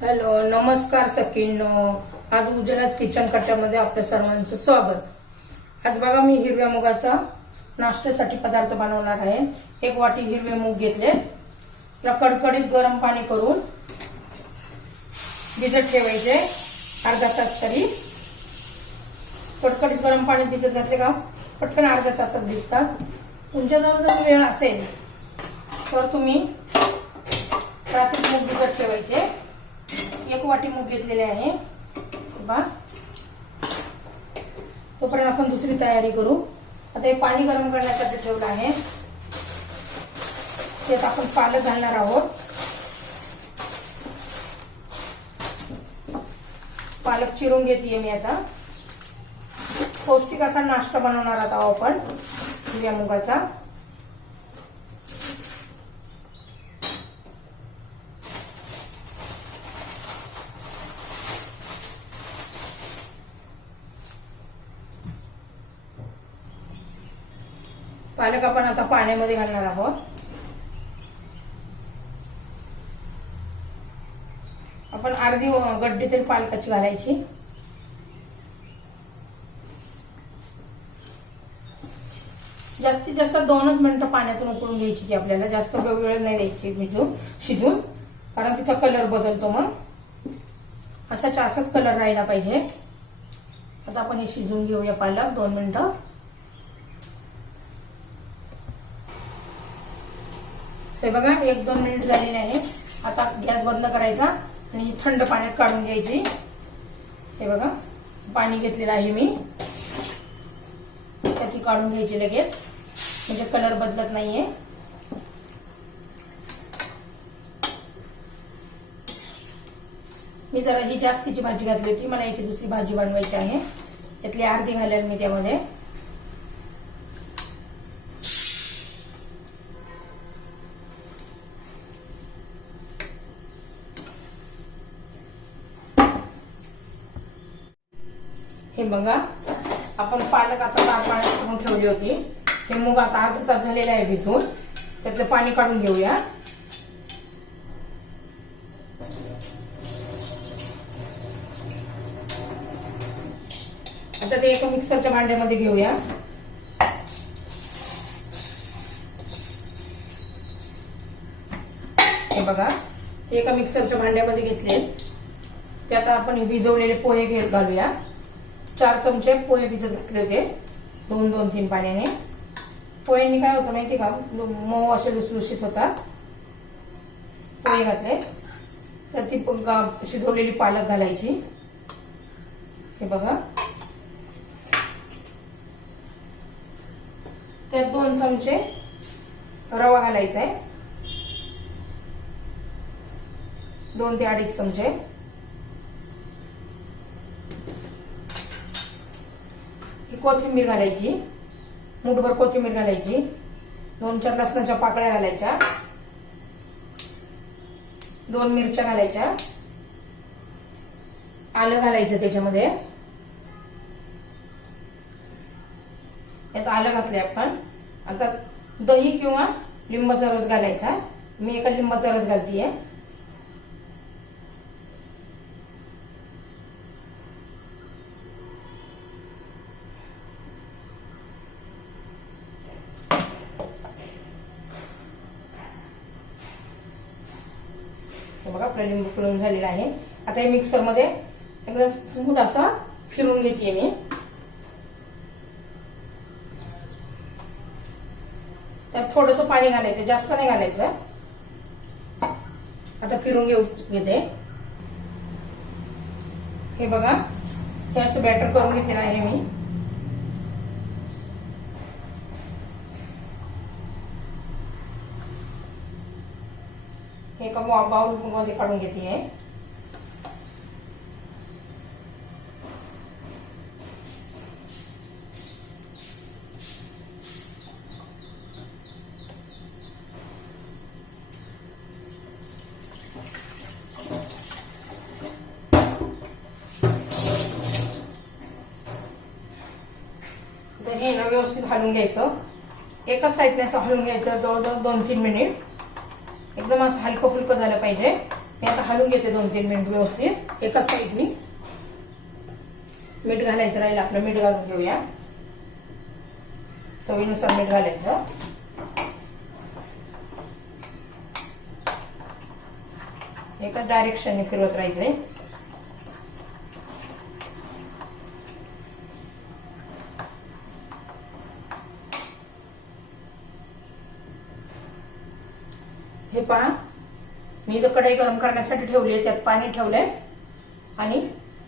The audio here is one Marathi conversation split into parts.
हॅलो नमस्कार सखींनो. आज उजलाच किचन कट्ट्यामध्ये आपल्या सर्वांचं स्वागत. आज बघा मी हिरव्या मुगाचा नाश्त्यासाठी पदार्थ बनवणार आहे. एक वाटी हिरवे मूग घेतले. त्याला कडकडीत गरम पाणी करून भिजत ठेवायचे. अर्धा तास तरी. कडकडीत गरम पाणी भिजत घातले का? पटकन अर्ध्या तासात भिजतात. तुमच्याजवळ जर वेळ असेल तर तुम्ही रात्री मूग भिजत ठेवायचे. एक वाटी मूग घेतलेले आहे. बा. तोपर्यंत आपण दुसरी तयारी करू. आता हे पाणी गरम करण्यासाठी ठेवलं आहे. त्यात आपण पालक घालणार आहोत. पालक चिरून घेते मी आता. पौष्टिक असा नाश्ता बनवणार आहोत आपण हिरव्या मुगाचा. पालक आपण आता पाण्यामध्ये घालणार आहोत. आपण अर्धी गड्डी तरी पालकाची घालायची. जास्तीत जास्त दोनच मिनटं पाण्यातून उकळून घ्यायची ती आपल्याला. जास्त वेळ नाही द्यायची भिजून शिजून. कारण तिचा कलर बदलतो मग. असाच्या असाच कलर राहिला पाहिजे. आता आपण हे शिजून घेऊया पालक. दोन मिनटं. हे बघा एक दोन मिनिट झालेले आहे आता गॅस बंद करायचा आणि ही थंड पाण्यात काढून घ्यायची. हे बघा पाणी घेतलेलं आहे मी. त्याची ती काढून घ्यायची लगेच. म्हणजे कलर बदलत नाहीये. मी जरा ही जास्तीची भाजी घातली होती. मला याची दुसरी भाजी बनवायची आहे. त्यातली अर्धी घालेल मी त्यामध्ये. हे बघा आपण पालक आता गार पाण्यात करून ठेवली होती. हे मूग आता अर्धा तास झालेले आहे भिजून. त्यातलं पाणी काढून घेऊया. आता ते एका मिक्सरच्या भांड्यामध्ये घेऊया. हे बघा ते एका मिक्सरच्या भांड्यामध्ये घेतले. त्यात आपण भिजवलेले पोहे घेत घालूया. चार चमचे पोहे भिजत घातले होते. दोन दोन तीन पाण्याने. पोह्यांनी काय होतं माहिती का? मऊ असे लुसलुशीत होतात. पोहे घातले. तर ती गा- शिजवलेली पालक घालायची. हे बघा. त्यात दोन चमचे रवा घालायचा आहे दोन ते अडीच चमचे. कोथिंबीर घालायची. मुठभर कोथिंबीर घालायची. दोन चार लसणाच्या पाकळ्या घालायच्या. दोन मिरच्या घालायच्या. आलं घालायचं त्याच्यामध्ये. यात आलं घातलंय आपण. आता दही किंवा लिंबाचा रस घालायचा. मी एका लिंबाचा रस घालतीये. आपला लिंबू पिळून झालेला आहे. आता हे मिक्सरमध्ये एकदम स्मूथ असा फिरून घेते मी. त्यात थोडस पाणी घालायचं जास्त नाही घालायचं. आता फिरून घेऊ घेते. हे बघा हे असं बॅटर करून घेतलेलं आहे मी. एका बाउलमध्ये काढून घेते आहे व्यवस्थित हलवून घ्यायचं. एकाच साईडने असं हलवून घ्यायचं जवळजवळ दोन तीन मिनिट एकदम असं हलकं फुलकं झालं पाहिजे. मी आता हलवून घेते दोन तीन मिनिट व्यवस्थित. एकाच साईडनी मीठ घालायचं राहील आपलं मीठ घालून घेऊया. चवीनुसार मीठ घालायचं. एकाच डायरेक्शनने फिरवत राहायचंय. हे पहा. मी इथं कढई गरम करण्यासाठी ठेवली आहे त्यात पाणी ठेवलंय आणि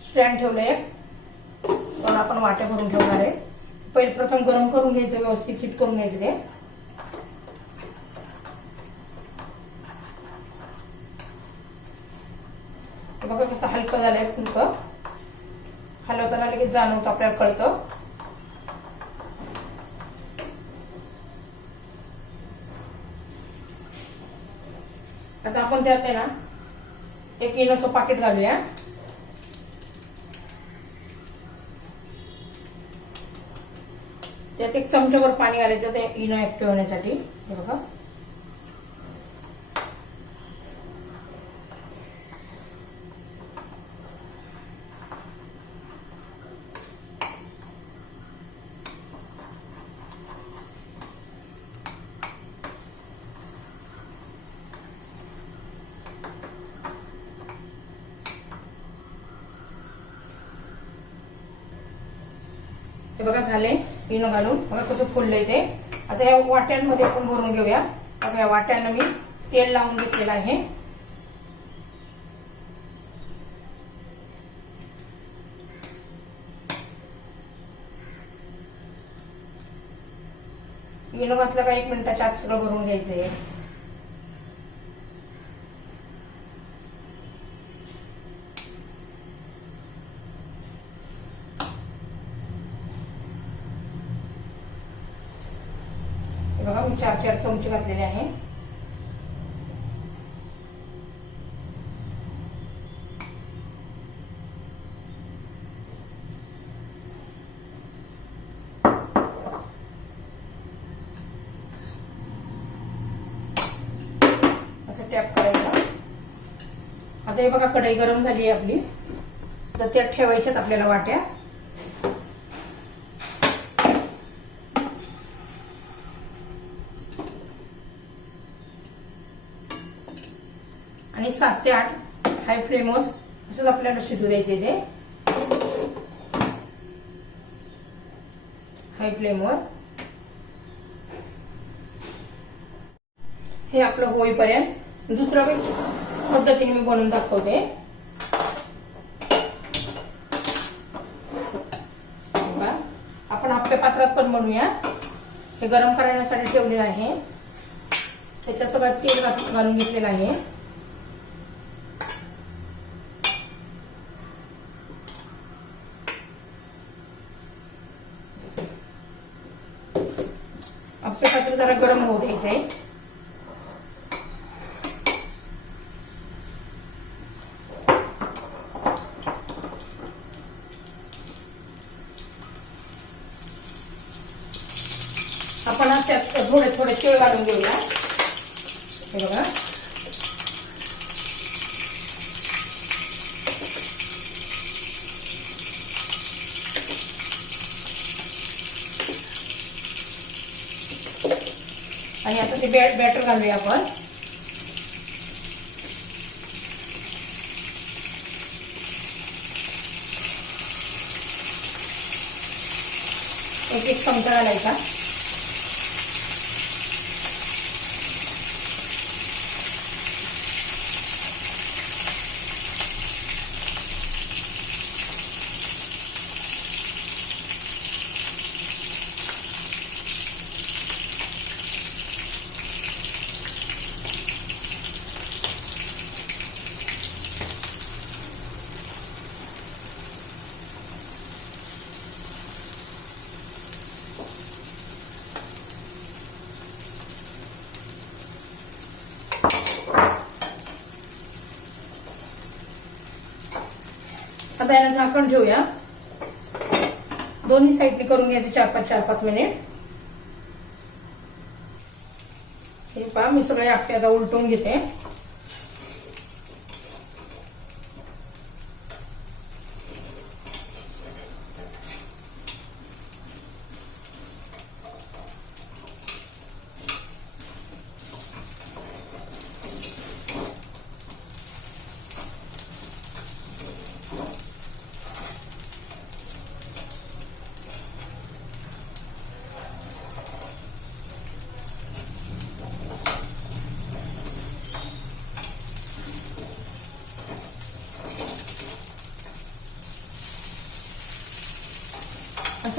स्टँड ठेवलंय पण आपण वाट्या भरून ठेवणार आहे. पहिले प्रथम गरम करून घ्यायचं व्यवस्थित फिट करून घ्यायचं ते. बघा कसं हलकं झालंय फुलकं. हलवताना लगेच जाणवतं आपल्याला कळतं आता आपण त्यात आहे ना एक इनोचं पाकिट घालूया. त्यात एक चमच्यावर पाणी घालायचं ते इनो ऍक्टिव्ह होण्यासाठी. हे बघा. हे बघा झाले इनो घालून. बघा कसं फुललंय ते. आता ह्या वाट्यांमध्ये आपण भरून घेऊया. बघा या वाट्यांना मी तेल लावून घेतलेलं आहे. इनो घातलं का एक मिनिटाच्या आत सगळं भरून घ्यायचं आहे बघा मी चार चार चमचे घातलेले आहे. असं टॅप करायचं. आता हे बघा कढई गरम झाली आहे आपली. तर त्यात ठेवायच्यात आपल्याला वाट्या. आणि सात ते आठ हाय फ्लेमवर असंच आपल्याला शिजू द्यायचे ते. हाय फ्लेमवर हे आपलं होईपर्यंत. दुसरं मी पद्धतीने मी बनवून दाखवते. आपण आपल्या पात्रात पण बनवूया. हे गरम करण्यासाठी ठेवलेलं आहे. त्याच्यासोबत तेल घालून घेतलेलं आहे. आपलं पात्र जरा गरम होऊ द्यायचंय. आपण आज त्यात थोडे थोडे तीळ घालून घेऊया. हे बघा. आणि आता ते बॅट बॅटर घालूया आपण. एक एक चमचा घालायचा. झाकण ठेवूया दोन्ही साईडने करून घ्यायचे चार पाच चार पाच मिनिट हे पहा मी सगळे आपटे आता उलटून घेते.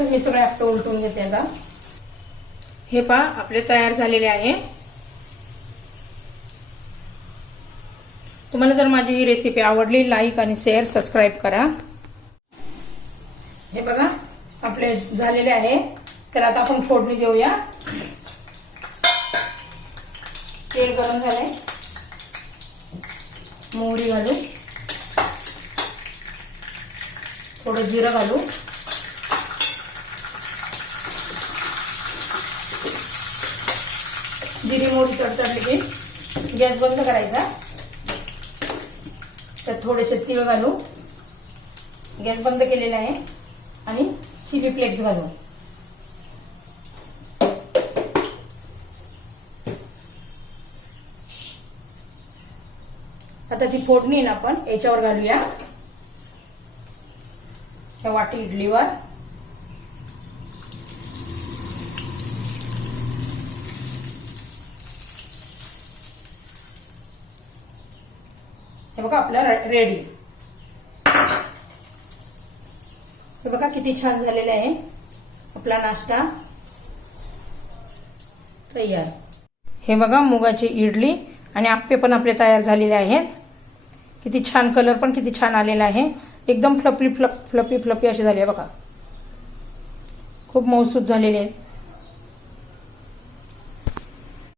असं हे सगळे आपटं उलटून घेते आता. हे पहा आपले तयार झालेले आहे. तुम्हाला जर माझी ही रेसिपी आवडली लाईक आणि शेअर सबस्क्राईब करा. हे बघा आपले झालेले आहे. तर आता आपण फोडणी देऊया. तेल गरम झालंय. मोहरी घालू. थोडं जिरं घालू. जिरी मोहरी तडतडली की गॅस बंद करायचा. त्यात थोडेसे तीळ घालू गॅस बंद केलेला आहे आणि चिली फ्लेक्स घालू आता ती फोडणी ना आपण याच्यावर घालूया. त्या वाटी इडलीवर. हे बघा आपलं रेडी हे बघा किती छान झालेले आहे. आपला नाश्ता. तयार. हे बघा मुगाची इडली आणि आप्पे पण आपले तयार झालेले आहेत. किती छान कलर पण किती छान आलेला आहे. एकदम फ्लपी फ्लप फ्लपी फ्लपी असे झाले आहे बघा. खूप मौसूद झालेले आहेत.